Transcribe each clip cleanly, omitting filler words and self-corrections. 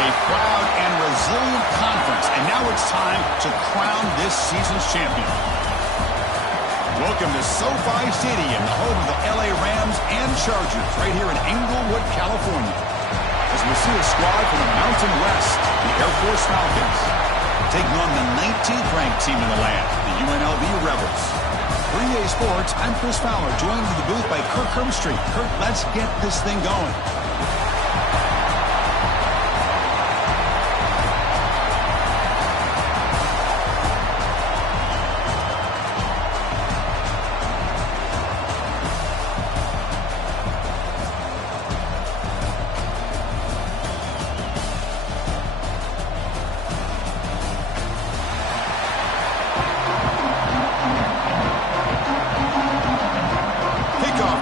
a proud and resilient conference, and now it's time to crown this season's champion. Welcome to SoFi Stadium, the home of the LA Rams and Chargers, right here in Inglewood, California. As we see a squad from the Mountain West, the Air Force Falcons, taking on the 19th ranked team in the land, the UNLV Rebels. For EA Sports, I'm Chris Fowler, joined in the booth by Kirk Herbstreit. Kirk, let's get this thing going.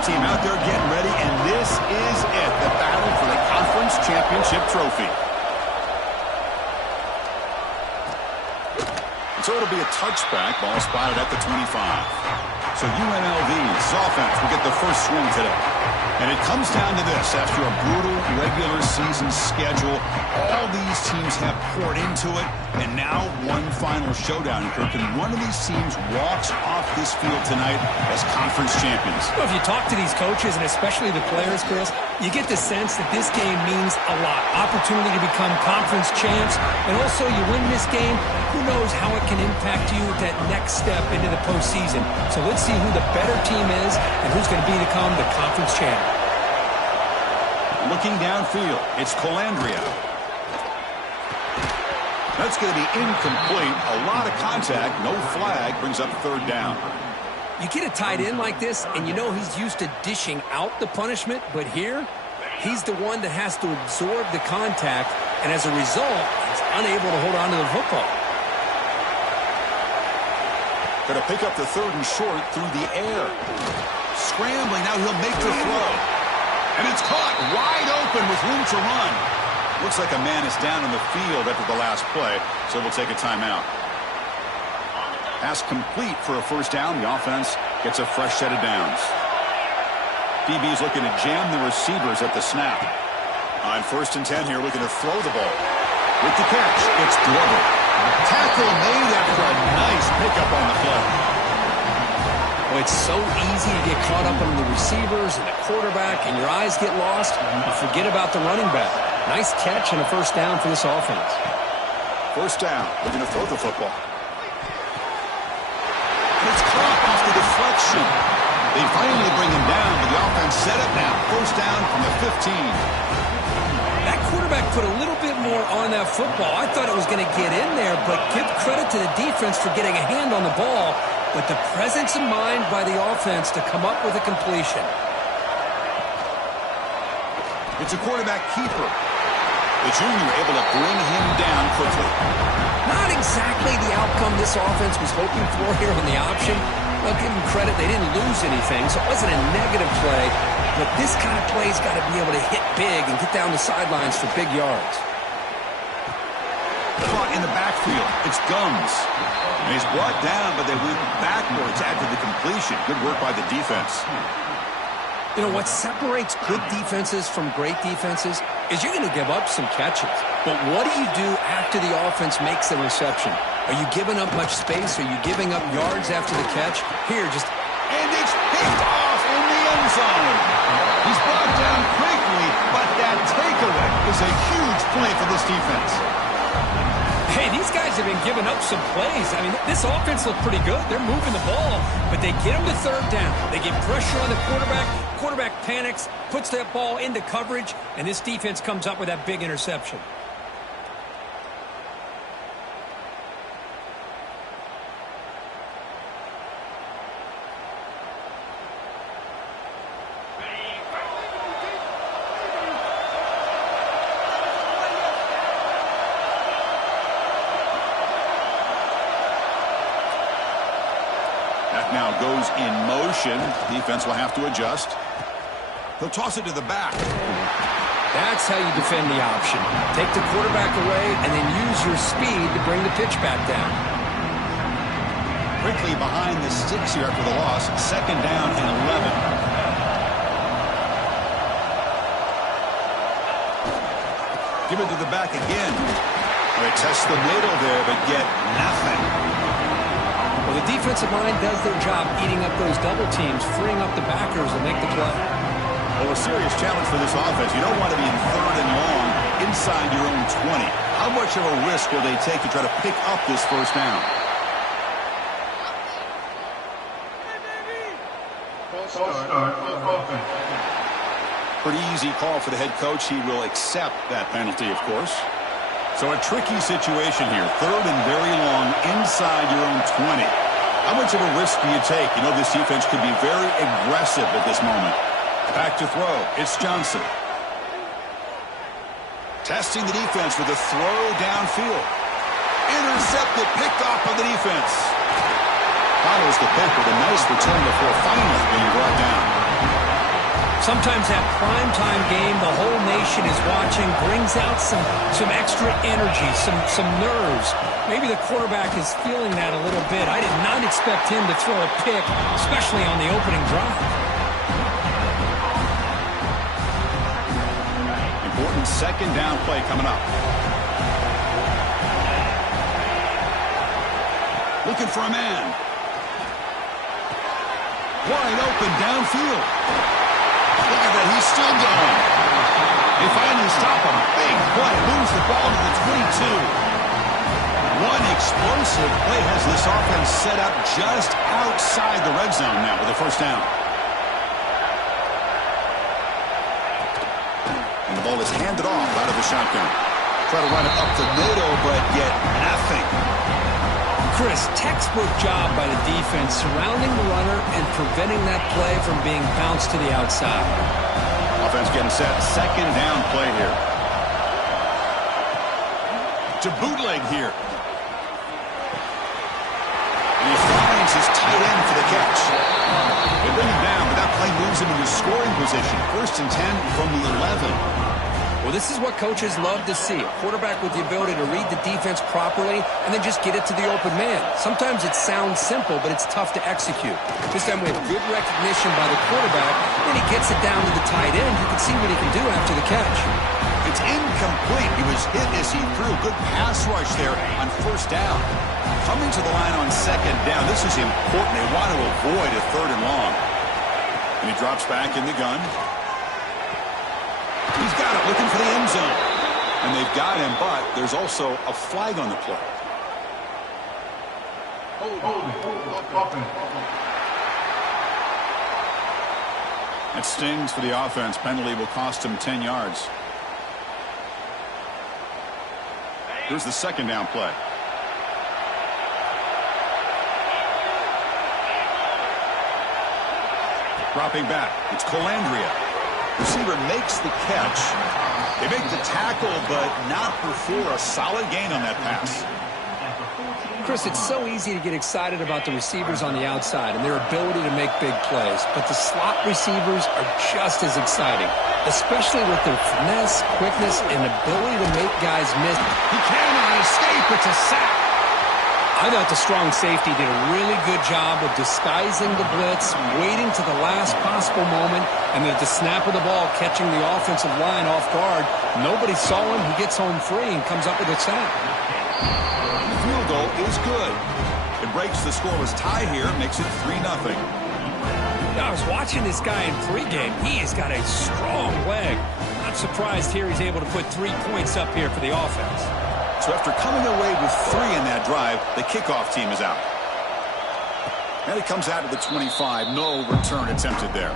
Team out there getting ready, and this is it, the battle for the conference championship trophy. And so it'll be a touchback, ball spotted at the 25. So UNLV's offense will get the first swing today. And it comes down to this. After a brutal regular season schedule, all these teams have poured into it, and now one final showdown. And one of these teams walks off this field tonight as conference champions. Well, if you talk to these coaches, and especially the players, Chris, you get the sense that this game means a lot. Opportunity to become conference champs, and also you win this game, who knows how it can impact you at that next step into the postseason. So let's see who the better team is and who's going to become the conference champ. Looking downfield, it's Colandrea. That's going to be incomplete. A lot of contact, no flag, brings up third down. You get a tight end like this, and you know he's used to dishing out the punishment, but here, he's the one that has to absorb the contact, and as a result, he's unable to hold on to the football. Going to pick up the third and short through the air. Scrambling, now he'll make the throw. And it's caught wide open with room to run. Looks like a man is down in the field after the last play, so we'll take a timeout. Pass complete for a first down. The offense gets a fresh set of downs. DB's looking to jam the receivers at the snap. On 1st and 10 here, looking to throw the ball. With the catch, it's Glover. Tackle made after a nice pickup on the play. Well, it's so easy to get caught up on the receivers and the quarterback, and your eyes get lost. You forget about the running back. Nice catch and a first down for this offense. First down. Looking to throw the football. And it's caught off the deflection. They finally bring him down, but the offense set up now. First down from the 15. That quarterback put a little bit more on that football. I thought it was going to get in there, but give credit to the defense for getting a hand on the ball. But the presence of mind by the offense to come up with a completion. It's a quarterback keeper. The junior able to bring him down quickly. Not exactly the outcome this offense was hoping for here on the option. I'll give them credit. They didn't lose anything, so it wasn't a negative play. But this kind of play's got to be able to hit big and get down the sidelines for big yards. Caught in the backfield. It's Gums. And he's brought down, but they went backwards after the completion. Good work by the defense. You know, what separates good defenses from great defenses is you're going to give up some catches. But what do you do after the offense makes the reception? Are you giving up much space? Are you giving up yards after the catch? Here, just... And it's picked off in the end zone. He's brought down quickly, but that takeaway is a huge play for this defense. Hey, these guys have been giving up some plays. I mean, this offense looked pretty good. They're moving the ball, but they get them to third down. They get pressure on the quarterback. Quarterback panics, puts that ball into coverage, and this defense comes up with that big interception. Now goes in motion. Defense will have to adjust. He'll toss it to the back. That's how you defend the option. Take the quarterback away and then use your speed to bring the pitch back down. Quickly behind the sticks here after the loss. 2nd down and 11. Give it to the back again. They test the middle there, but get nothing. Well, the defensive line does their job eating up those double teams, freeing up the backers to make the play. Well, a serious challenge for this offense. You don't want to be in 3rd and long inside your own 20. How much of a risk will they take to try to pick up this first down? Pretty easy call for the head coach. He will accept that penalty, of course. So a tricky situation here. 3rd and very long inside your own 20. How much of a risk do you take? You know, this defense could be very aggressive at this moment. Back to throw. It's Johnson. Testing the defense with a throw downfield. Intercepted, picked off by the defense. Follows the pick with a nice return before finally being brought down. Sometimes that primetime game, the whole nation is watching, brings out some extra energy, some nerves. Maybe the quarterback is feeling that a little bit. I did not expect him to throw a pick, especially on the opening drive. Important second down play coming up. Looking for a man. Wide open downfield. Look at that, he's still going. They finally stop him. Big play, moves the ball to the 22. One explosive play has this offense set up just outside the red zone now with a first down. And the ball is handed off out of the shotgun. Try to run it up the middle, but get nothing. Chris, textbook job by the defense surrounding the runner and preventing that play from being bounced to the outside. Offense getting set. Second down play here. To bootleg here. And he finds his tight end for the catch. They bring him down, but that play moves him into scoring position. 1st and 10 from the 11. Well, this is what coaches love to see. A quarterback with the ability to read the defense properly and then just get it to the open man. Sometimes it sounds simple, but it's tough to execute. This time we have good recognition by the quarterback. When he gets it down to the tight end, you can see what he can do after the catch. It's incomplete. He was hit as he threw. Good pass rush there on first down. Coming to the line on second down. This is important. They want to avoid a 3rd and long. And he drops back in the gun. He's got it, looking for the end zone. And they've got him, but there's also a flag on the play. That stings for the offense. Penalty will cost him 10 yards. Here's the second down play. Dropping back. It's Colandrea. Receiver makes the catch. They make the tackle, but not before a solid gain on that pass. Chris, it's so easy to get excited about the receivers on the outside and their ability to make big plays, but the slot receivers are just as exciting, especially with their finesse, quickness, and ability to make guys miss. He cannot escape. It's a sack. I thought the strong safety did a really good job of disguising the blitz, waiting to the last possible moment, and then at the snap of the ball, catching the offensive line off guard. Nobody saw him. He gets home free and comes up with a sack. The field goal is good. It breaks the scoreless tie here, makes it 3-0. I was watching this guy in pregame. He has got a strong leg. Not surprised here he's able to put 3 points up here for the offense. So after coming away with 3 in that drive, the kickoff team is out. And it comes out of the 25. No return attempted there.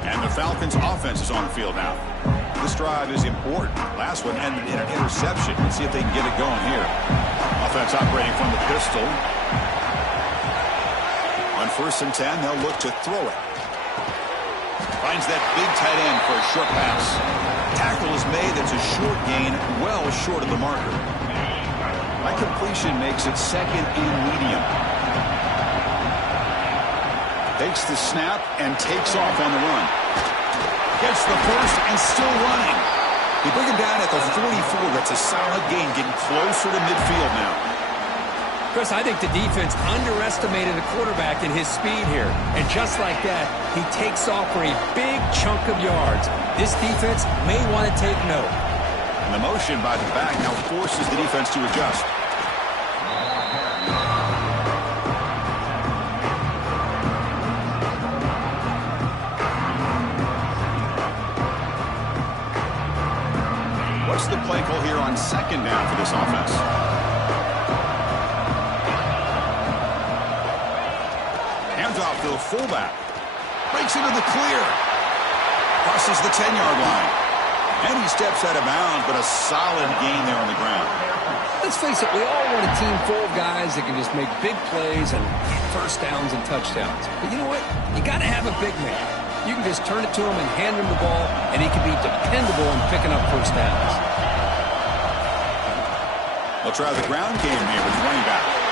And the Falcons' offense is on the field now. This drive is important. Last one ended in an interception. Let's see if they can get it going here. Offense operating from the pistol. On 1st and 10, they'll look to throw it. Finds that big tight end for a short pass. Tackle is made. That's a short gain, well short of the marker. That completion makes it 2nd and medium. Takes the snap and takes off on the run. Gets the first and still running. They bring him down at the 44. That's a solid gain, getting closer to midfield now. Chris, I think the defense underestimated the quarterback and his speed here. And just like that, he takes off for a big chunk of yards. This defense may want to take note. And the motion by the back now forces the defense to adjust. What's the play call here on second down for this offense? Hands off to the fullback. Breaks into the clear. Crosses the 10-yard line. And he steps out of bounds, but a solid gain there on the ground. Let's face it, we all want a team full of guys that can just make big plays and get first downs and touchdowns. But you know what? You got to have a big man. You can just turn it to him and hand him the ball, and he can be dependable in picking up first downs. They'll try the ground game here with running back.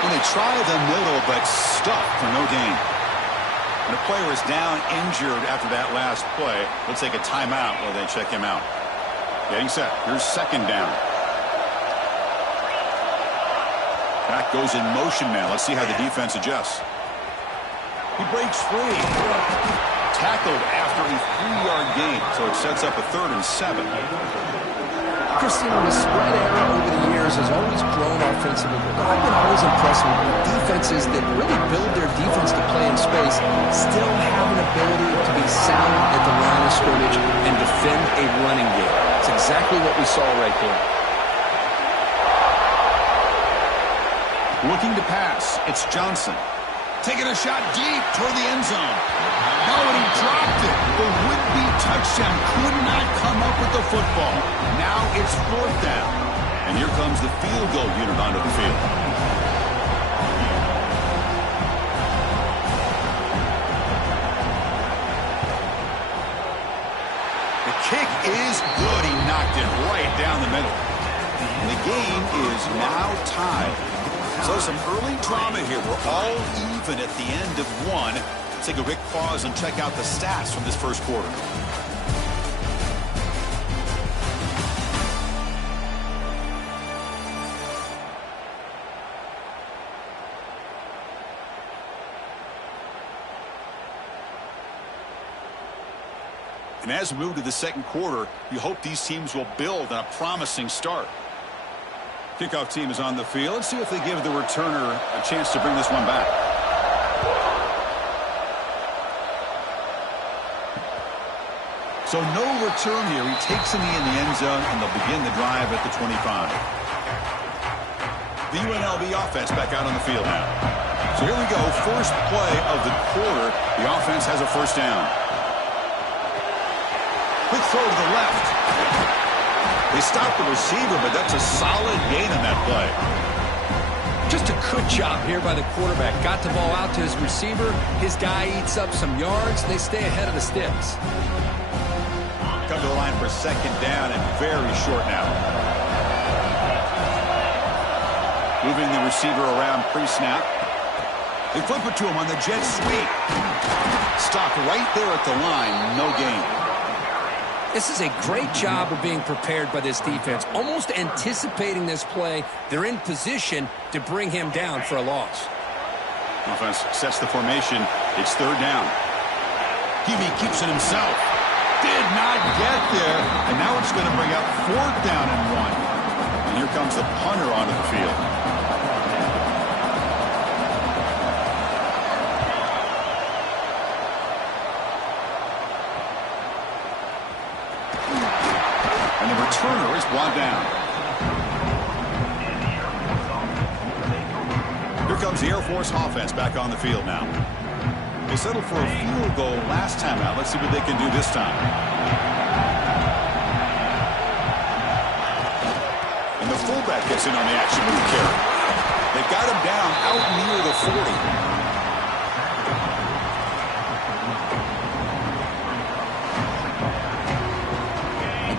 And they try the middle, but stuck for no gain. And a player is down injured after that last play. Let's take a timeout while they check him out. Getting set. Here's second down. Back goes in motion now. Let's see how the defense adjusts. He breaks free. Tackled after a 3-yard gain, so it sets up a 3rd and 7. Christian, the spread era over the years has always grown offensively, but I've been always impressed with defenses that really build their defense to play in space, still have an ability to be sound at the line of scrimmage and defend a running game. It's exactly what we saw right there. Looking to pass, it's Johnson. Taking a shot deep toward the end zone. Oh, and he dropped it. The would-be touchdown could not come up with the football. Now it's 4th down. And here comes the field goal unit onto the field. The kick is good. He knocked it right down the middle. And the game is now tied. So some early drama here. We're all even at the end of one. Let's take a quick pause and check out the stats from this first quarter. And as we move to the second quarter, you hope these teams will build on a promising start. Kickoff team is on the field. Let's see if they give the returner a chance to bring this one back. So no return here. He takes it in the end zone, and they'll begin the drive at the 25. The UNLV offense back out on the field now. So here we go. First play of the quarter. The offense has a first down. Quick throw to the left. They stopped the receiver, but that's a solid gain on that play. Just a good job here by the quarterback. Got the ball out to his receiver. His guy eats up some yards. They stay ahead of the sticks. Come to the line for second down and very short now. Moving the receiver around pre-snap. They flip it to him on the jet sweep. Stopped right there at the line. No gain. This is a great job of being prepared by this defense. Almost anticipating this play, they're in position to bring him down for a loss. Offense sets the formation. It's 3rd down. Hebe keeps it himself. Did not get there. And now it's going to bring up 4th down and 1. And here comes the punter onto the field. Turner is brought down. Here comes the Air Force offense back on the field now. They settled for a field goal last time out. Let's see what they can do this time. And the fullback gets in on the action with the carry. They've got him down out near the 40.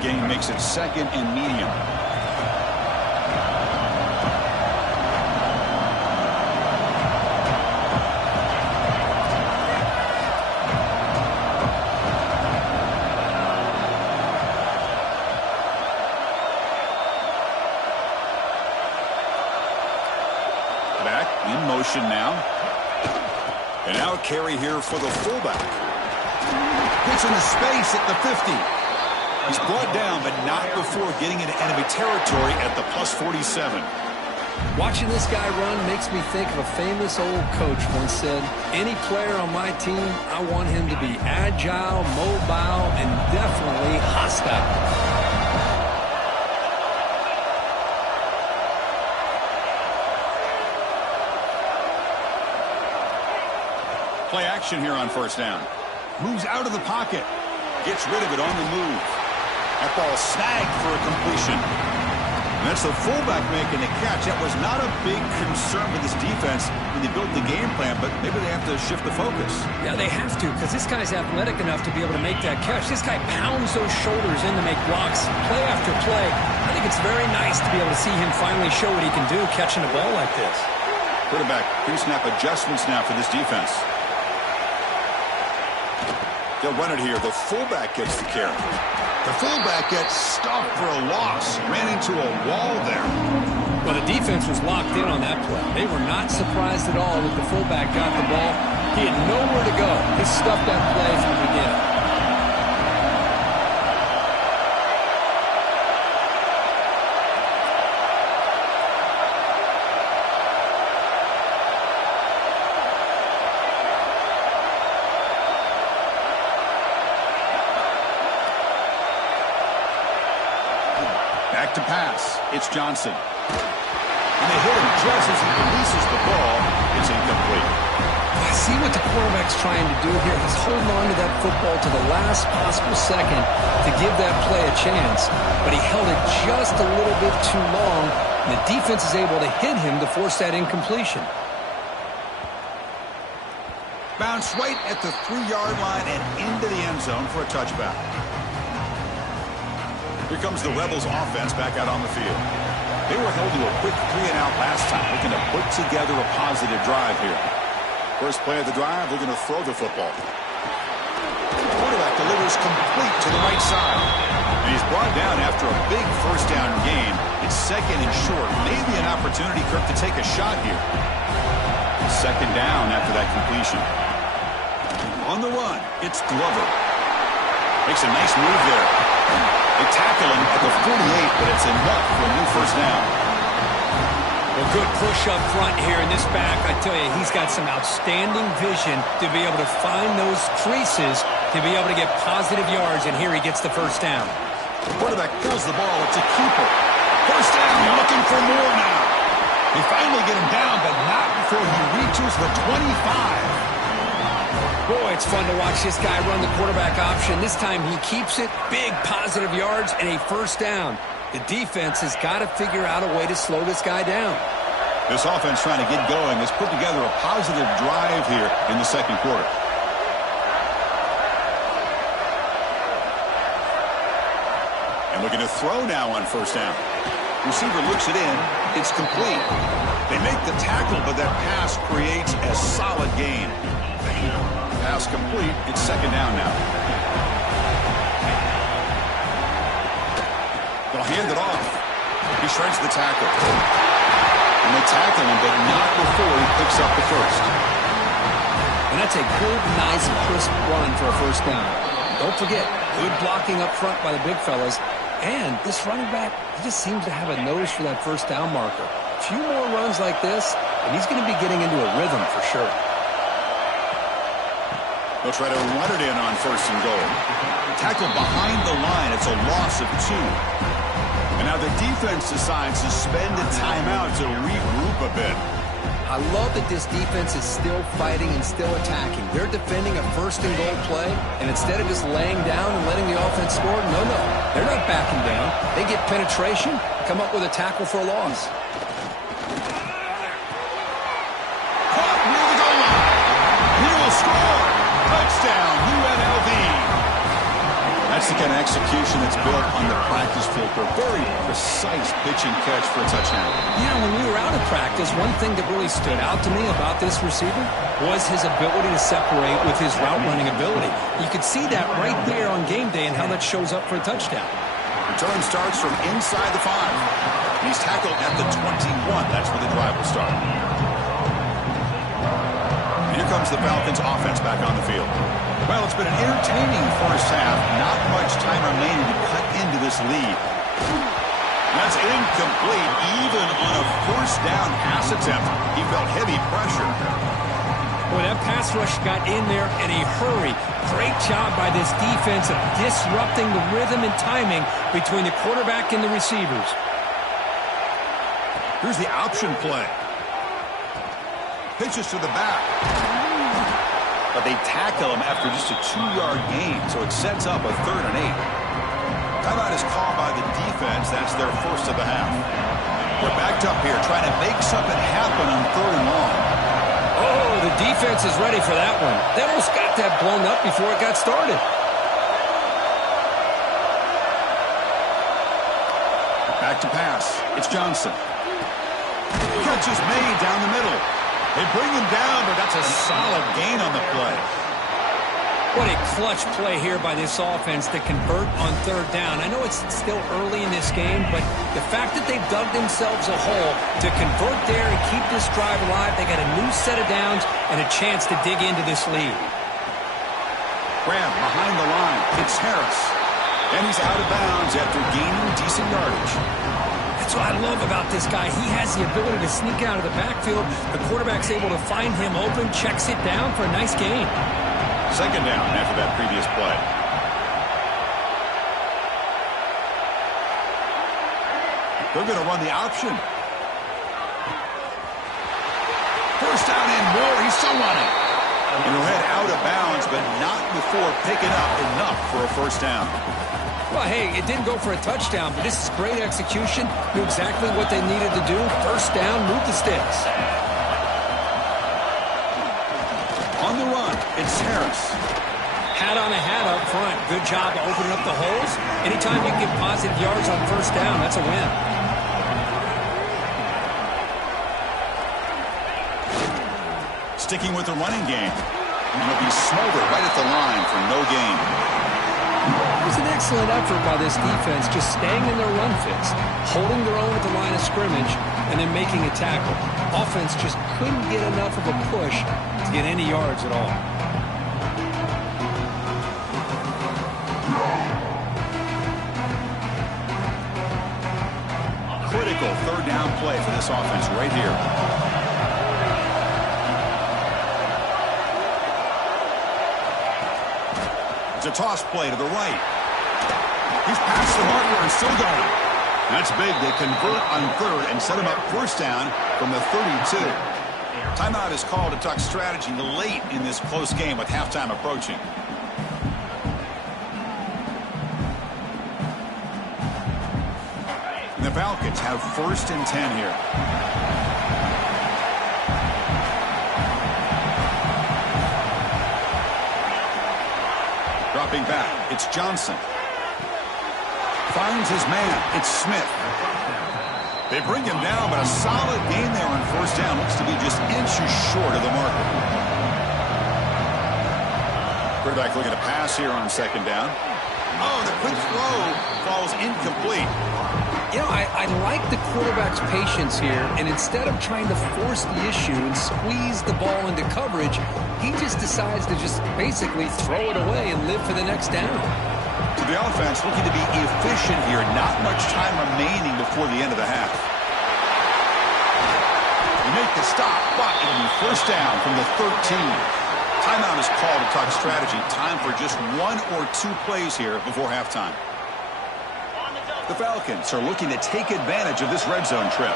Gain makes it 2nd and medium. formation now. And now a carry here for the fullback. Gets into space at the 50. He's brought down, but not before getting into enemy territory at the plus 47. Watching this guy run makes me think of a famous old coach once said, any player on my team, I want him to be agile, mobile, and definitely hostile. Play action here on first down. Moves out of the pocket. Gets rid of it on the move. That ball snagged for a completion. And that's the fullback making the catch. That was not a big concern with this defense when they built the game plan, but maybe they have to shift the focus. Yeah, they have to, because this guy's athletic enough to be able to make that catch. This guy pounds those shoulders in to make blocks play after play. I think it's very nice to be able to see him finally show what he can do catching a ball like this. Quarterback pre-snap adjustments now for this defense. They'll run it here. The fullback gets the carry. The fullback gets stuffed for a loss. Ran into a wall there. Well, the defense was locked in on that play. They were not surprised at all that the fullback got the ball. He had nowhere to go. He stuffed that play from the beginning. Back to pass. It's Johnson. And they hit him just as he releases the ball. It's incomplete. I see what the quarterback's trying to do here. He's holding on to that football to the last possible second to give that play a chance. But he held it just a little bit too long, and the defense is able to hit him to force that incompletion. Bounce right at the 3-yard line and into the end zone for a touchback. Here comes the Rebels offense back out on the field. They were held to a quick 3-and-out last time, looking to put together a positive drive here. First play of the drive, they're going to throw the football. The quarterback delivers complete to the right side. And he's brought down after a big first down gain. It's second and short. Maybe an opportunity, Kirk, to take a shot here. Second down after that completion. On the run, it's Glover. Makes a nice move there. They tackle him at the 48, but it's enough for a new first down. Well, good push up front here in this back. I tell you, he's got some outstanding vision to be able to find those creases to be able to get positive yards, and here he gets the first down. The quarterback pulls the ball. It's a keeper. First down, looking for more now. They finally get him down, but not before he reaches the 25. Boy, it's fun to watch this guy run the quarterback option. This time he keeps it, big positive yards, and a first down. The defense has got to figure out a way to slow this guy down. This offense trying to get going has put together a positive drive here in the second quarter. And looking to throw now on first down. Receiver looks it in. It's complete. They make the tackle, but that pass creates a solid gain. Pass complete. It's second down now. They'll hand it off. He shreds the tackle. And they tackle him, but not before he picks up the first. And that's a good, nice, crisp run for a first down. Don't forget, good blocking up front by the big fellas. And this running back, he just seems to have a nose for that first down marker. A few more runs like this, and he's going to be getting into a rhythm for sure. They'll try to run it in on first and goal. Tackle behind the line. It's a loss of 2. And now the defense decides to spend a timeout to regroup a bit. I love that this defense is still fighting and still attacking. They're defending a first and goal play, and instead of just laying down and letting the offense score, no, they're not backing down. They get penetration, come up with a tackle for a loss. Caught near the goal line. He will score. Touchdown, UNLV. That's the kind of execution that's built on the practice field for a very precise pitching catch for a touchdown. Yeah, when we were out of practice, one thing that really stood out to me about this receiver was his ability to separate with his route running ability. You could see that right there on game day and how that shows up for a touchdown. Return starts from inside the 5. He's tackled at the 21. That's where the drive will start. comes the Falcons offense back on the field. Well, it's been an entertaining first half. Not much time remaining to cut into this lead. That's incomplete. Even on a first down pass attempt, he felt heavy pressure. Boy, that pass rush got in there in a hurry. Great job by this defense of disrupting the rhythm and timing between the quarterback and the receivers. Here's the option play. Pitches to the back. But they tackle him after just a 2-yard gain, so it sets up a 3rd and 8. Timeout is called by the defense. That's their first of the half. We're backed up here trying to make something happen on 3rd and long. Oh, the defense is ready for that one. They almost got that blown up before it got started. Back to pass. It's Johnson. Catch is made down the middle. They bring him down, but that's a solid gain on the play. What a clutch play here by this offense to convert on 3rd down. I know it's still early in this game, but the fact that they've dug themselves a hole to convert there and keep this drive alive, they got a new set of downs and a chance to dig into this lead. Graham behind the line. It's Harris. And he's out of bounds after gaining decent yardage. That's what I love about this guy. He has the ability to sneak out of the backfield. The quarterback's able to find him open, checks it down for a nice gain. 2nd down after that previous play. They're going to run the option. First down and more. He's still running. And he'll head out of bounds, but not before picking up enough for a first down. Well, hey, it didn't go for a touchdown, but this is great execution. Knew exactly what they needed to do. First down, move the sticks. On the run, it's Harris. Hat on a hat up front. Good job opening up the holes. Anytime you can get positive yards on first down, that's a win. Sticking with the running game. And it'll be Smolder right at the line for no gain. It was an excellent effort by this defense, just staying in their run fits, holding their own at the line of scrimmage, and then making a tackle. Offense just couldn't get enough of a push to get any yards at all. Critical 3rd down play for this offense right here. It's a toss play to the right. He's past the marker and still going. That's big. They convert on 3rd and set him up first down from the 32. Timeout is called to talk strategy late in this close game with halftime approaching. And the Falcons have 1st and 10 here. Dropping back, it's Johnson. Finds his man, it's Smith. They bring him down, but a solid gain there on first down. Looks to be just inches short of the marker. Quarterback looking to pass here on 2nd down. Oh, the quick throw falls incomplete. You know, I like the quarterback's patience here, and instead of trying to force the issue and squeeze the ball into coverage, he just decides to just basically throw it away and live for the next down. To the offense, looking to be efficient here. Not much time remaining before the end of the half. They make the stop, but it'll be first down from the 13. Timeout is called to talk strategy. Time for just 1 or 2 plays here before halftime. The Falcons are looking to take advantage of this red zone trip.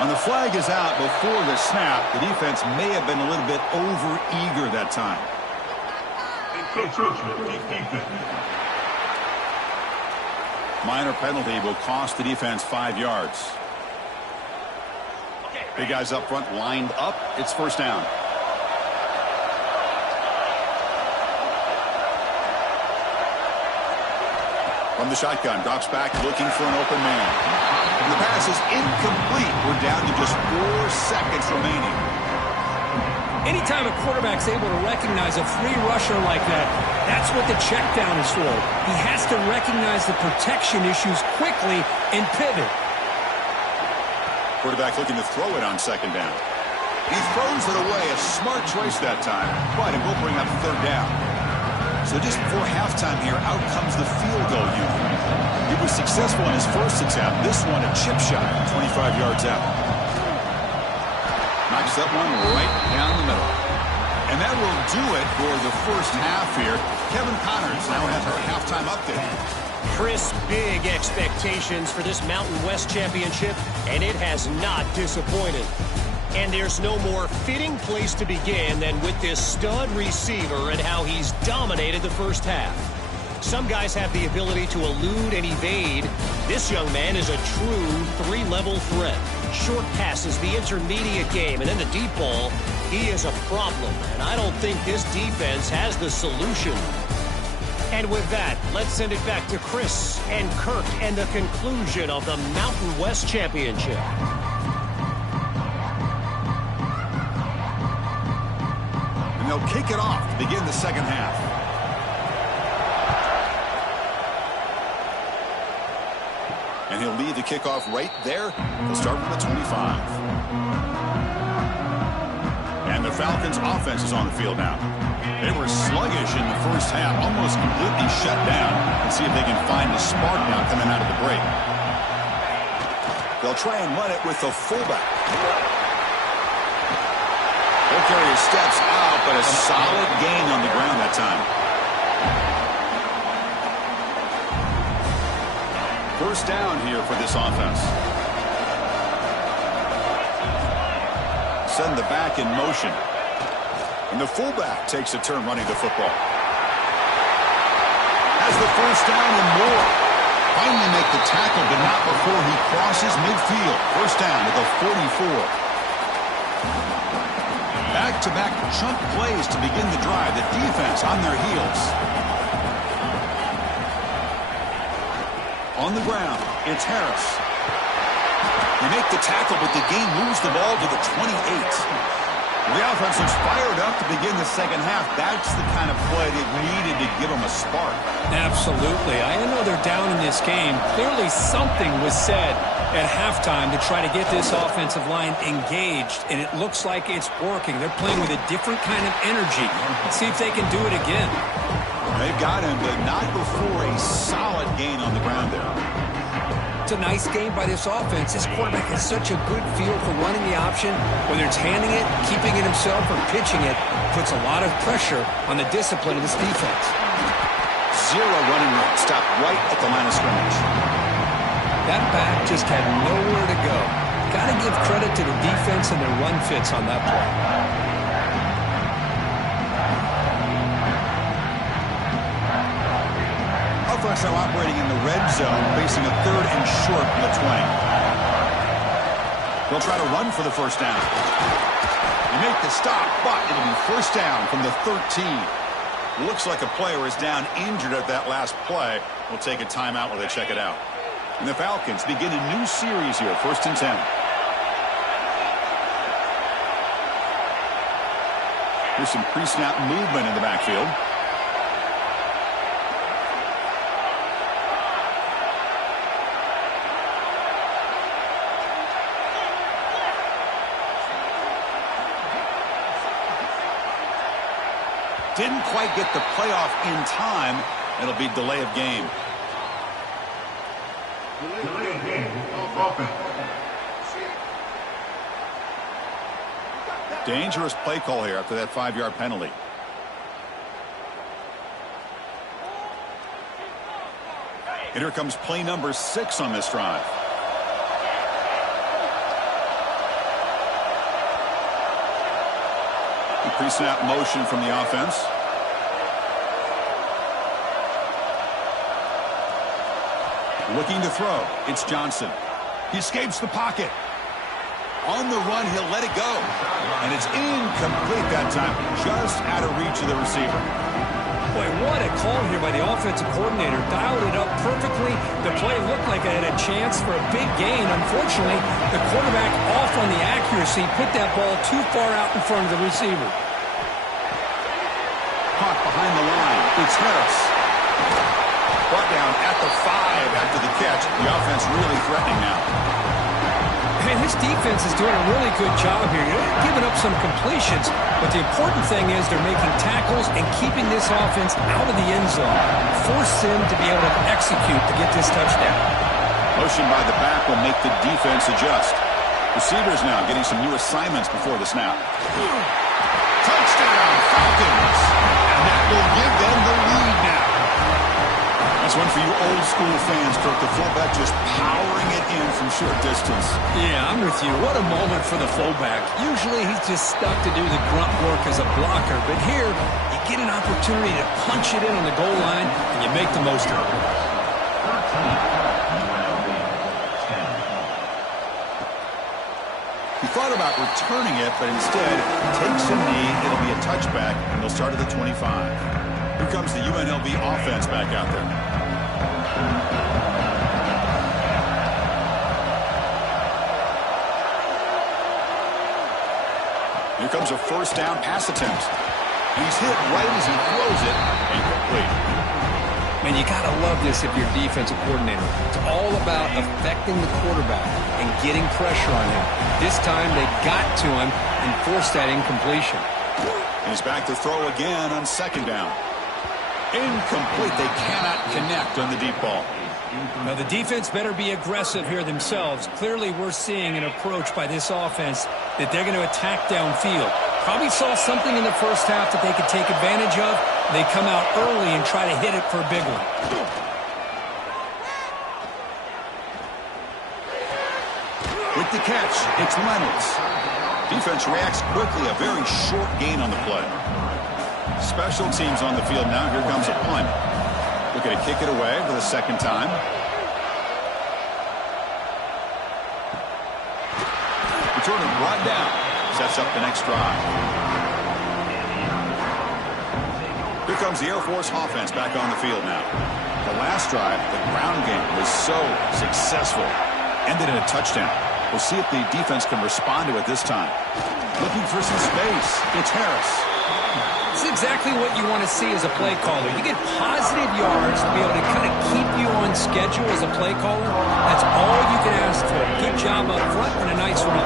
And the flag is out before the snap. The defense may have been a little bit over-eager that time. Minor penalty will cost the defense 5 yards. Big guys up front lined up. It's first down. From the shotgun, drops back looking for an open man. And the pass is incomplete. We're down to just 4 seconds remaining. Anytime a quarterback's able to recognize a free rusher like that, That's what the check down is for. He has to recognize the protection issues quickly and pivot. Quarterback looking to throw it on second down. He throws it away. A smart choice that time, but it will bring up third down. So just before halftime here, out comes the field goal unit. He was successful in his first attempt. This one a chip shot, 25 yards out. Knocks that one right down the middle. And that will do it for the first half here. Kevin Connors now has our halftime update. Chris, big expectations for this Mountain West Championship, and it has not disappointed. And there's no more fitting place to begin than with this stud receiver and how he's dominated the first half. Some guys have the ability to elude and evade. This young man is a true three-level threat. Short passes, the intermediate game, and then the deep ball. He is a problem, and I don't think this defense has the solution. And with that, let's send it back to Chris and Kirk and the conclusion of the Mountain West Championship. And they'll kick it off to begin the second half. And he'll lead the kickoff right there. They'll start from the 25. And the Falcons' offense is on the field now. They were sluggish in the first half, almost completely shut down. Let's see if they can find the spark now coming out of the break. They'll try and run it with the fullback. He'll carry his steps out, but a solid gain on the ground that time. First down here for this offense. Send the back in motion. And the fullback takes a turn running the football. Has the first down and more. Finally make the tackle, but not before he crosses midfield. First down at the 44. Back-to-back chunk plays to begin the drive. The defense on their heels. On the ground, it's Harris. They make the tackle, but the game moves the ball to the 28. The offense looks fired up to begin the second half. That's the kind of play they needed to give them a spark. Absolutely. I know they're down in this game. Clearly something was said at halftime to try to get this offensive line engaged, and it looks like it's working. They're playing with a different kind of energy. Let's see if they can do it again. They've got him, but not before a solid gain on the ground there. It's a nice game by this offense. This quarterback has such a good feel for running the option. Whether it's handing it, keeping it himself, or pitching it, puts a lot of pressure on the discipline of this defense. Zero running room. Stopped right at the line of scrimmage. That back just had nowhere to go. Got to give credit to the defense and their run fits on that play. Offense now operating in the red zone, facing a third and short from the 20. They'll try to run for the first down. They make the stop, but it'll be first down from the 13. Looks like a player is down injured at that last play. We'll take a timeout while they check it out. And the Falcons begin a new series here, first and 10. Here's some pre-snap movement in the backfield. Didn't quite get the playoff in time. It'll be delay of game. Delay of game. Offense. Dangerous play call here after that 5-yard penalty. And here comes play number 6 on this drive. Pre-snap motion from the offense. Looking to throw. It's Johnson. He escapes the pocket. On the run, he'll let it go. And it's incomplete that time. Just out of reach of the receiver. Boy, what a call here by the offensive coordinator. Dialed it up perfectly. The play looked like it had a chance for a big gain. Unfortunately, the quarterback off on the accuracy, put that ball too far out in front of the receiver. Caught behind the line. It's Harris. Brought down at the 5 after the catch. The offense really threatening now. And his defense is doing a really good job here. They're giving up some completions, but the important thing is they're making tackles and keeping this offense out of the end zone. Force them to be able to execute to get this touchdown. Motion by the back will make the defense adjust. Receivers now getting some new assignments before the snap. Touchdown, Falcons! And that will give them the lead now. That's one for you old school fans, Kirk. The fullback just powering it in from short distance. Yeah, I'm with you. What a moment for the fullback. Usually he's just stuck to do the grunt work as a blocker, but here you get an opportunity to punch it in on the goal line, and you make the most of it. He thought about returning it, but instead takes a knee. It'll be a touchback, and they'll start at the 25. Here comes the UNLV offense back out there. Here comes a first down pass attempt. He's hit right as he throws it, incomplete. Man, you got to love this if you're a defensive coordinator. It's all about affecting the quarterback and getting pressure on him. This time they got to him and forced that incompletion. He's back to throw again on second down. Incomplete. They cannot connect on the deep ball. Now, the defense better be aggressive here themselves. Clearly, we're seeing an approach by this offense that they're going to attack downfield. Probably saw something in the first half that they could take advantage of. They come out early and try to hit it for a big one. With the catch, it's Reynolds. Defense reacts quickly. A very short gain on the play. Special teams on the field now. Here comes a punt. Looking to kick it away for the second time. Return it brought down. Sets up the next drive. Here comes the Air Force offense back on the field now. The last drive, the ground game was so successful. Ended in a touchdown. We'll see if the defense can respond to it this time. Looking for some space. It's Harris. It's exactly what you want to see as a play caller. You get positive yards to be able to kind of keep you on schedule as a play caller. That's all you can ask for. Good job up front and a nice run.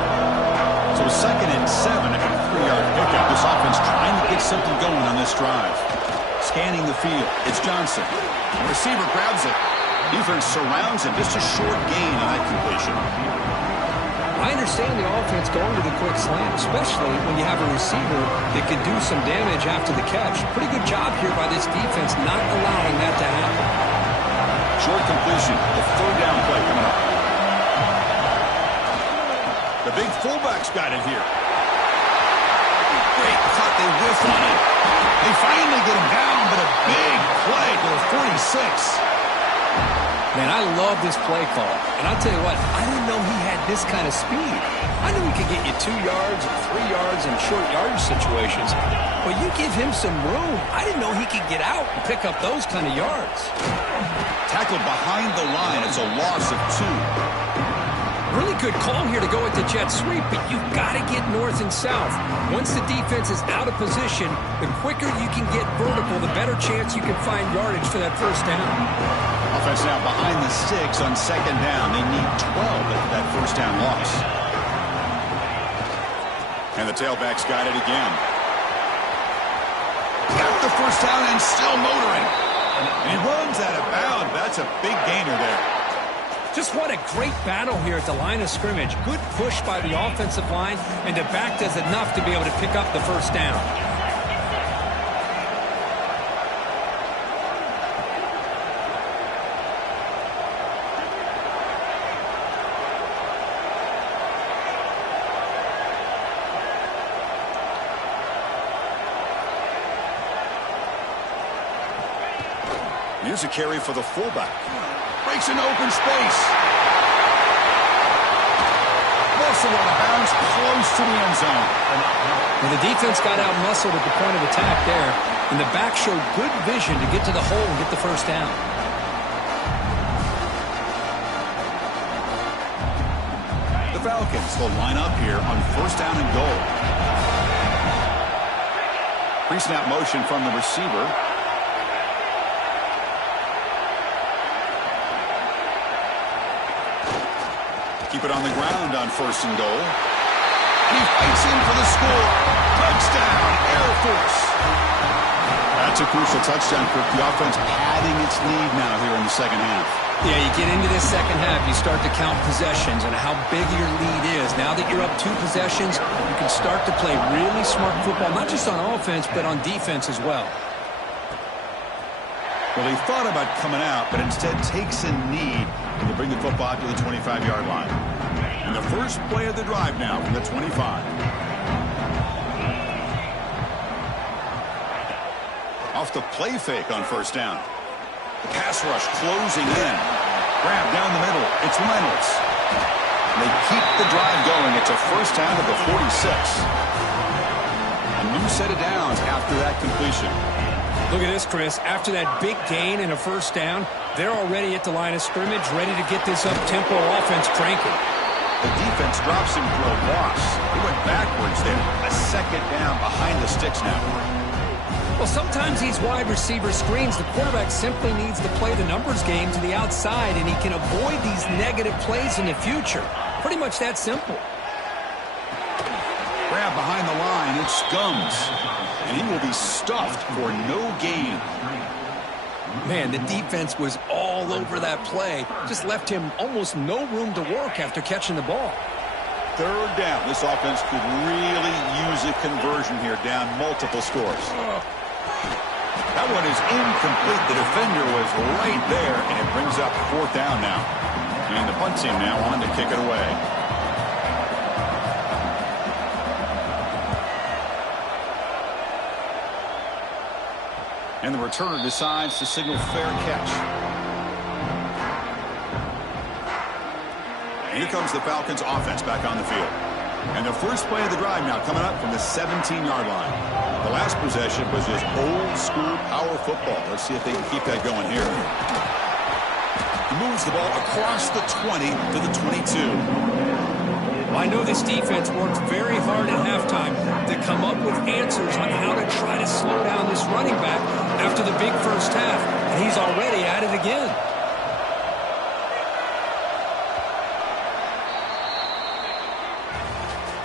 So 2nd and 7 after a 3-yard pickup. This offense trying to get something going on this drive. Scanning the field. It's Johnson. The receiver grabs it. Defense surrounds him. Just a short gain on that completion. I understand the offense going to the quick slant, especially when you have a receiver that can do some damage after the catch. Pretty good job here by this defense not allowing that to happen. Short completion. The 3rd down play coming up. The big fullback's got it here. Great cut. They whiff on it. They finally get him down, but a big play to the 46. Man, I love this play call. And I'll tell you what, I didn't know he had this kind of speed. I knew he could get you 2 yards and 3 yards in short yardage situations. But you give him some room. I didn't know he could get out and pick up those kind of yards. Tackled behind the line. It's a loss of 2. Really good call here to go with the jet sweep, but you've got to get north and south. Once the defense is out of position, the quicker you can get vertical, the better chance you can find yardage for that first down. Offense now behind the 6 on 2nd down. They need 12 after that first down loss. And the tailback's got it again. Got the first down and still motoring. And he runs out of bounds. That's a big gainer there. Just what a great battle here at the line of scrimmage. Good push by the offensive line, and the back does enough to be able to pick up the first down. Here's a carry for the fullback. Breaks an open space. Also out of bounds, close to the end zone. Well, the defense got out-muscled at the point of attack there, and the back showed good vision to get to the hole and get the first down. The Falcons will line up here on first down and goal. Pre-snap motion from the receiver. keep it on the ground on 1st and goal. And he fights in for the score. Touchdown, Air Force. That's a crucial touchdown, Kirk. The offense padding its lead now here in the second half. Yeah, you get into this second half, you start to count possessions and how big your lead is. Now that you're up 2 possessions, you can start to play really smart football, not just on offense, but on defense as well. Well, he thought about coming out, but instead takes a knee to bring the football out to the 25-yard line. And the first play of the drive now from the 25. Off the play fake on 1st down. The pass rush closing in. Grab down the middle. It's Reynolds. And they keep the drive going. It's a 1st down to the 46. A new set of downs after that completion. Look at this, Chris. After that big gain and a 1st down, they're already at the line of scrimmage, ready to get this up-tempo offense cranking. The defense drops him for a loss. He went backwards there. A 2nd down behind the sticks now. Well, sometimes these wide receiver screens, the quarterback simply needs to play the numbers game to the outside, and he can avoid these negative plays in the future. Pretty much that simple. Grab behind the line. It's Gums. And he will be stuffed for no gain. Man, the defense was all over that play. Just left him almost no room to work after catching the ball. 3rd down. This offense could really use a conversion here, down multiple scores. That one is incomplete. The defender was right there, and it brings up 4th down now. And the punt team now on to kick it away. And the returner decides to signal fair catch. And here comes the Falcons offense back on the field. And the first play of the drive now coming up from the 17-yard line. The last possession was just old-school power football. Let's see if they can keep that going here. He moves the ball across the 20 to the 22. Well, I know this defense worked very hard at halftime to come up with answers on how to try to slow down this running back after the big 1st half. And he's already at it again.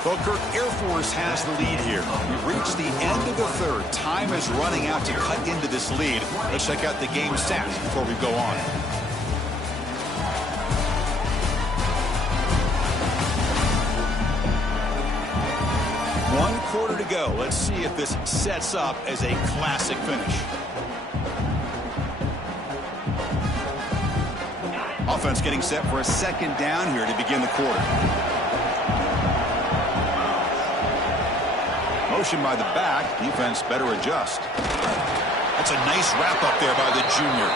Well, Kirk, Air Force has the lead here. We've reached the end of the 3rd. Time is running out to cut into this lead. Let's check out the game stats before we go on. One quarter to go. Let's see if this sets up as a classic finish. Offense getting set for a 2nd down here to begin the quarter. Motion by the back. Defense better adjust. That's a nice wrap-up there by the junior.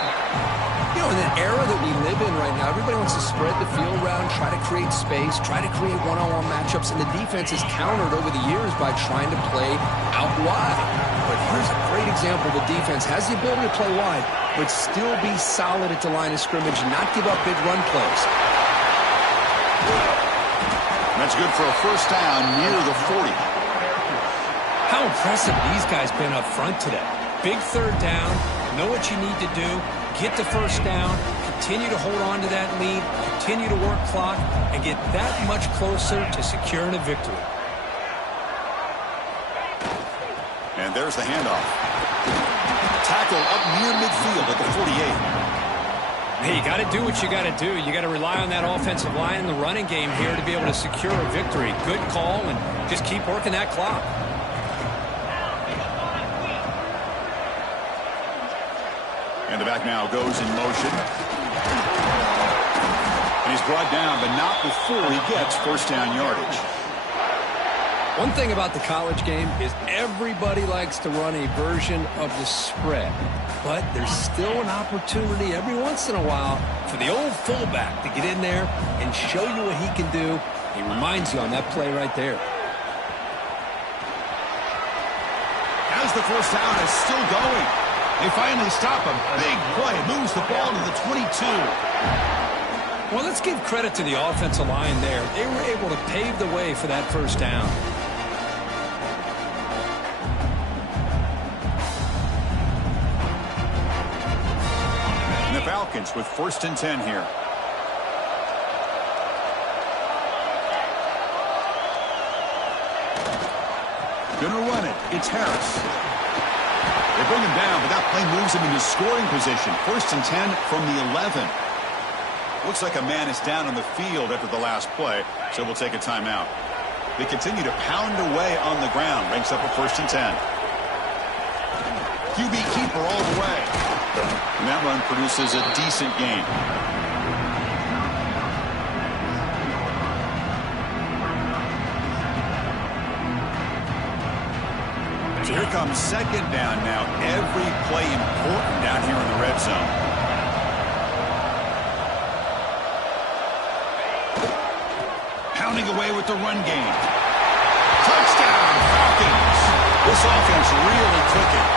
You know, in the era that we live in right now, everybody wants to spread the field around, try to create space, try to create one-on-one matchups, and the defense is countered over the years by trying to play out wide. But here's a great example. The defense has the ability to play wide, but still be solid at the line of scrimmage and not give up big run plays. That's good for a 1st down near the 40. How impressive these guys been up front today. Big 3rd down, know what you need to do, get the 1st down, continue to hold on to that lead, continue to work clock, and get that much closer to securing a victory. And there's the handoff. Tackle up near midfield at the 48. Hey, you got to do what you got to do. You got to rely on that offensive line in the running game here to be able to secure a victory. Good call, and just keep working that clock. And the back now goes in motion. And he's brought down, but not before he gets 1st down yardage. One thing about the college game is everybody likes to run a version of the spread. But there's still an opportunity every once in a while for the old fullback to get in there and show you what he can do. He reminds you on that play right there. As the 1st down is still going. They finally stop him. Big play. Moves the ball to the 22. Well, let's give credit to the offensive line there. They were able to pave the way for that 1st down. And the Falcons with 1st and 10 here. Gonna run it. It's Harris. They bring him down, but that play moves him into scoring position. 1st and 10 from the 11. Looks like a man is down on the field after the last play, so we'll take a timeout. They continue to pound away on the ground. Ranks up a 1st and 10. QB keeper all the way. And that run produces a decent gain. So here comes 2nd down now. Every play important down here in the red zone. Pounding away with the run game. Touchdown, Falcons. This offense really clicking.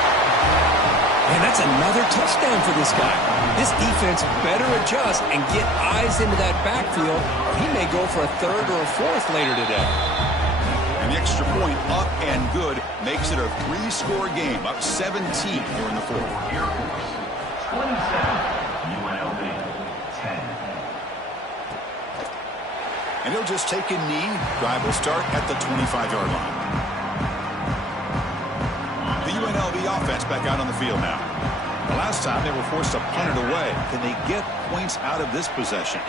And that's another touchdown for this guy. This defense better adjust and get eyes into that backfield, or he may go for a 3rd or a 4th later today. And the extra point up and good makes it a 3-score game, up 17 here in the 4th. 27, UNLV 10. And he'll just take a knee. Drive will start at the 25-yard line. The UNLV offense back out on the field now. The last time they were forced to punt it away. Can they get points out of this possession?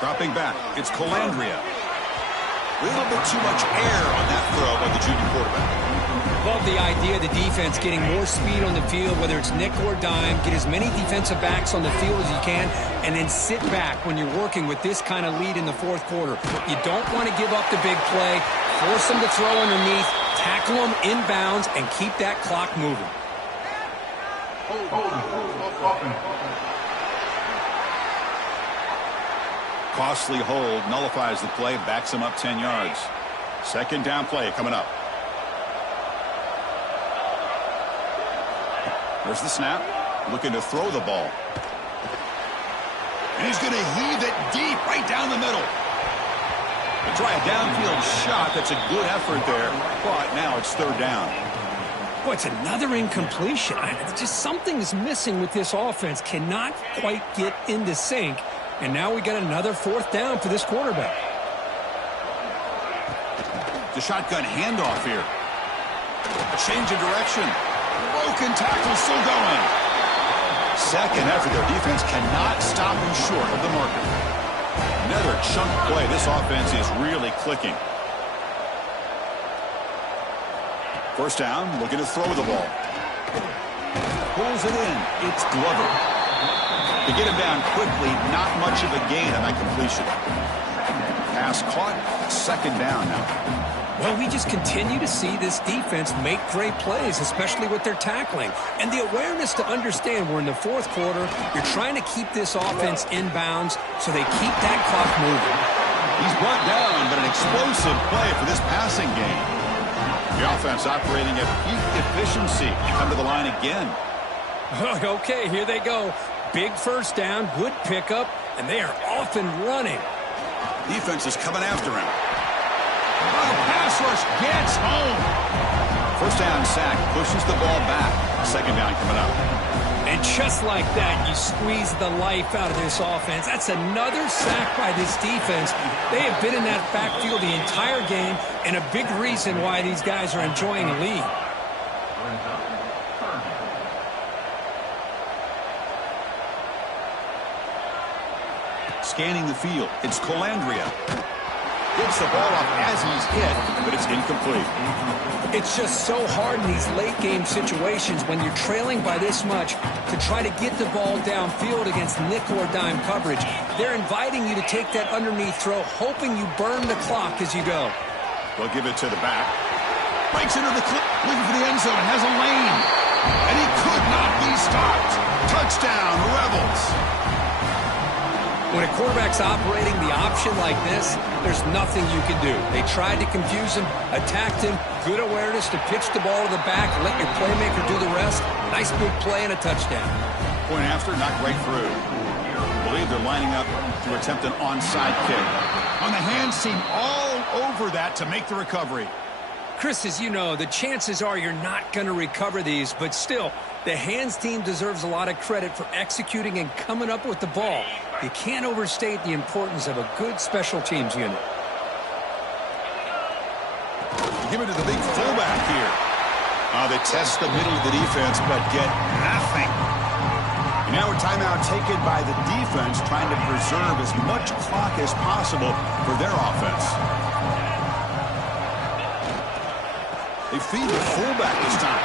Dropping back, it's Colandrea. A little bit too much air on that throw by the junior quarterback. Love the idea of the defense getting more speed on the field, whether it's nickel or dime. Get as many defensive backs on the field as you can, and then sit back when you're working with this kind of lead in the 4th quarter. You don't want to give up the big play. Force them to throw underneath, tackle them inbounds, and keep that clock moving. Costly hold, nullifies the play, backs him up 10 yards. 2nd down play coming up. There's the snap. Looking to throw the ball. And he's going to heave it deep right down the middle. They try a downfield shot. That's a good effort there. But now it's 3rd down. Boy, it's another incompletion. Just something is missing with this offense. Cannot quite get into sync. And now we got another 4th down for this quarterback. The shotgun handoff here. A change of direction. Broken tackle still going. 2nd effort. Their defense cannot stop him short of the marker. Another chunk play. This offense is really clicking. 1st down. Looking to throw the ball. Pulls it in. It's Glover. To get him down quickly, not much of a gain on that completion. Pass caught, 2nd down now. Well, we just continue to see this defense make great plays, especially with their tackling. And the awareness to understand we're in the 4th quarter, you're trying to keep this offense in bounds so they keep that clock moving. He's brought down, but an explosive play for this passing game. The offense operating at peak efficiency. Come to the line again. Okay, here they go. Big 1st down, good pickup, and they are off and running. Defense is coming after him. Oh, pass rush gets home. 1st down sack, pushes the ball back. 2nd down coming up. And just like that, you squeeze the life out of this offense. That's another sack by this defense. They have been in that backfield the entire game, and a big reason why these guys are enjoying the lead. Scanning the field, it's Colandrea. Gets the ball off as he's hit, but it's incomplete. It's just so hard in these late-game situations when you're trailing by this much to try to get the ball downfield against nickel or dime coverage. They're inviting you to take that underneath throw, hoping you burn the clock as you go. They'll give it to the back. Breaks into the clip, looking for the end zone, has a lane. And he could not be stopped. Touchdown, Rebels. When a quarterback's operating the option like this, there's nothing you can do. They tried to confuse him, attacked him, good awareness to pitch the ball to the back, let your playmaker do the rest. Nice big play and a touchdown. Point after, not right through. I believe they're lining up to attempt an onside kick. On the hands team all over that to make the recovery. Chris, as you know, the chances are you're not going to recover these, but still, the hands team deserves a lot of credit for executing and coming up with the ball. You can't overstate the importance of a good special teams unit. Give it to the big fullback. back here. They test the middle of the defense, but get nothing. And now a timeout taken by the defense, trying to preserve as much clock as possible for their offense. They feed the fullback this time.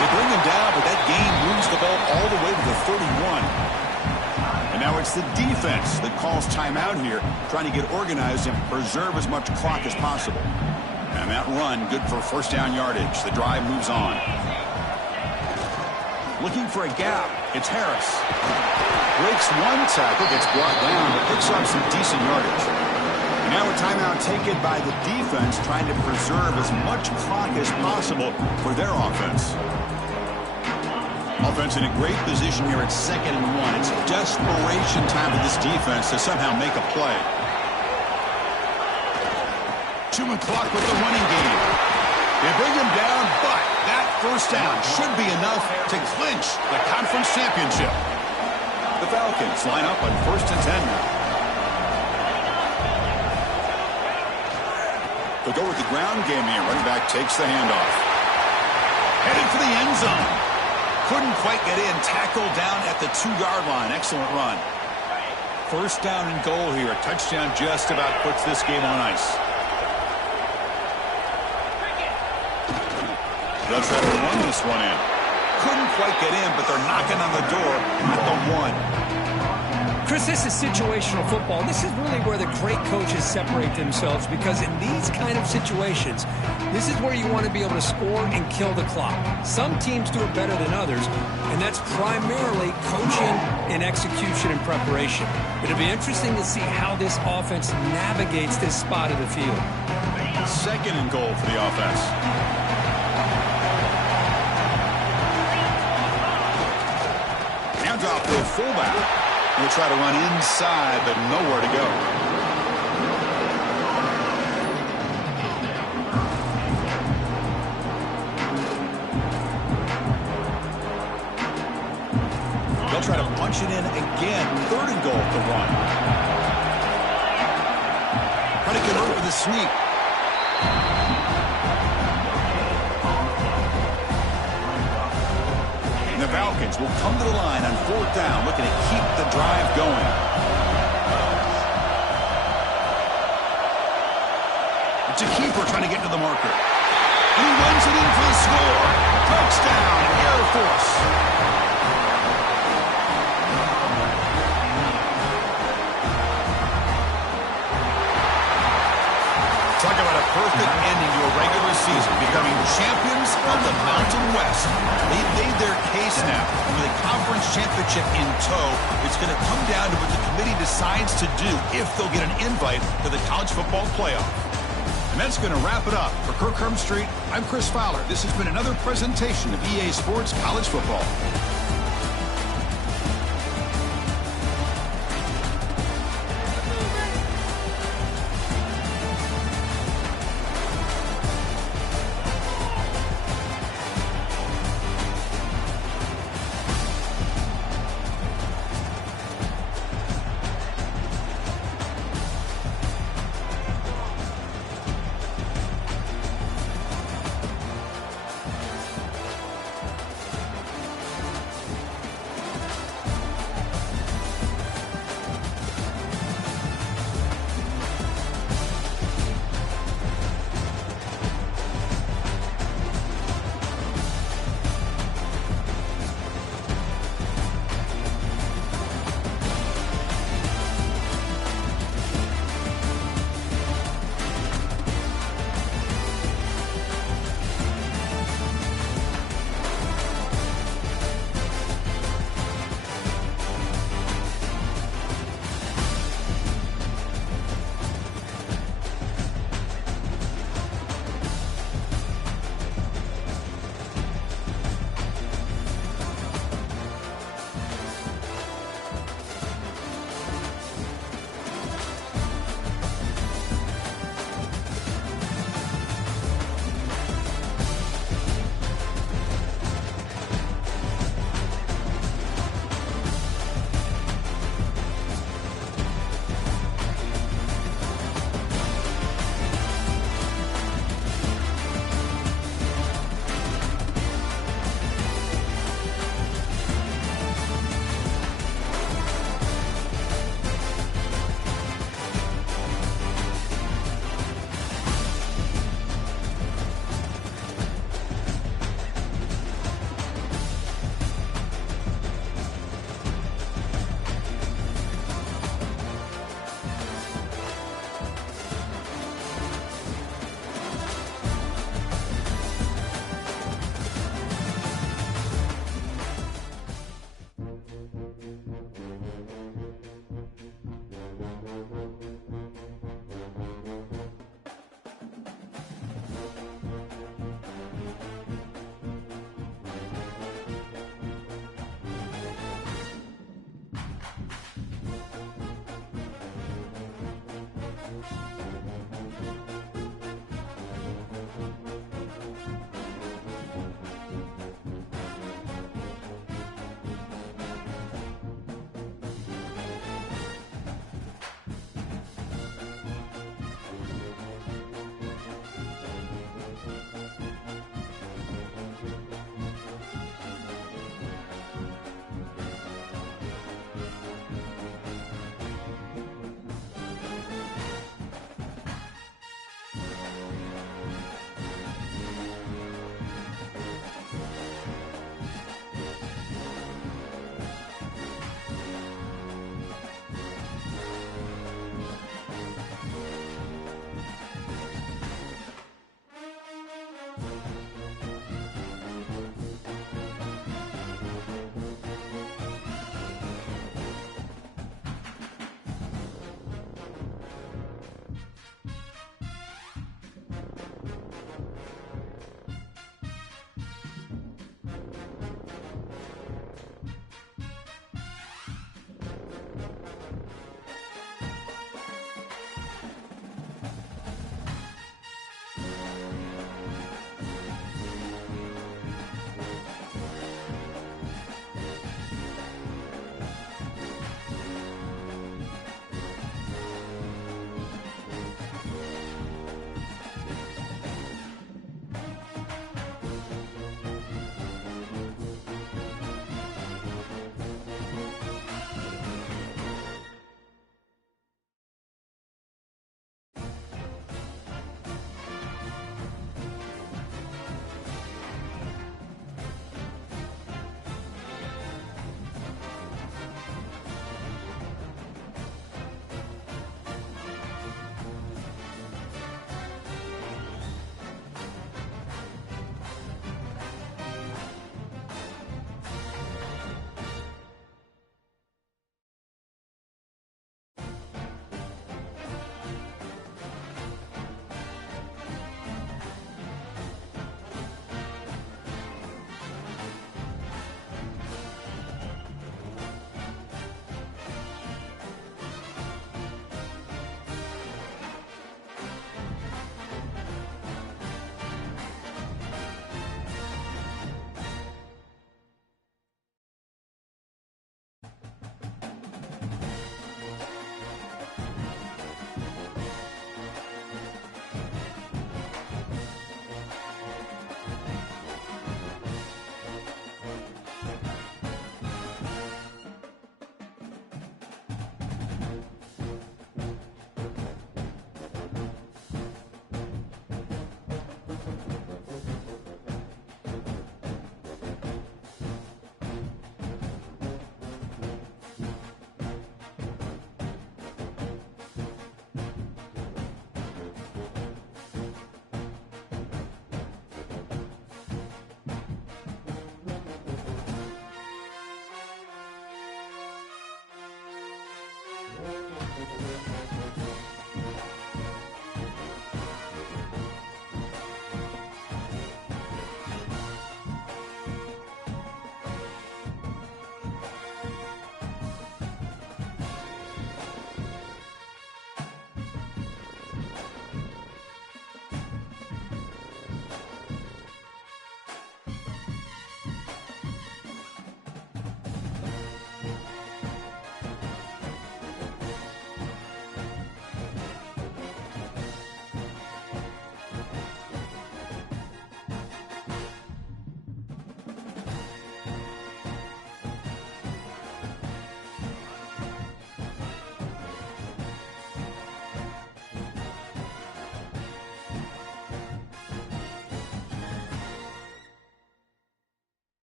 They bring him down, but that gain moves the ball all the way to the 31. And now it's the defense that calls timeout here, trying to get organized and preserve as much clock as possible. And that run, good for first down yardage. The drive moves on. Looking for a gap. It's Harris. Breaks one tackle, gets brought down, but picks up some decent yardage. And now a timeout taken by the defense, trying to preserve as much clock as possible for their offense. Offense in a great position here at 2nd and 1. It's desperation time for this defense to somehow make a play. 2 o'clock with the running game. They bring him down, but that first down should be enough to clinch the conference championship. The Falcons line up on 1st and 10 now. They'll go with the ground game here. Running back takes the handoff. Headed for the end zone. Couldn't quite get in. Tackled down at the 2-yard line. Excellent run. First down and goal here. A touchdown just about puts this game on ice. They'll try to run this one in. Couldn't quite get in, but they're knocking on the door at the 1. Chris, this is situational football. This is really where the great coaches separate themselves, because in these kind of situations, this is where you want to be able to score and kill the clock. Some teams do it better than others, and that's primarily coaching and execution and preparation. It'll be interesting to see how this offense navigates this spot of the field. 2nd and goal for the offense. Now drop the fullback. We'll try to run inside, but nowhere to go. They'll try to punch it in again. 3rd and goal at the 1. Trying to convert with a sneak. The Falcons will come to the line on 4th down, looking to keep the drive going. It's a keeper trying to get to the marker. And he runs it in for the score. Touchdown, Air Force. Talk about a perfect ending to a regular season, becoming champions of the Mountain West. They've made their case now. And with the conference championship in tow, it's going to come down to what the committee decides to do if they'll get an invite to the college football playoff. And that's going to wrap it up. For Kirk Street, I'm Chris Fowler. This has been another presentation of EA Sports College Football.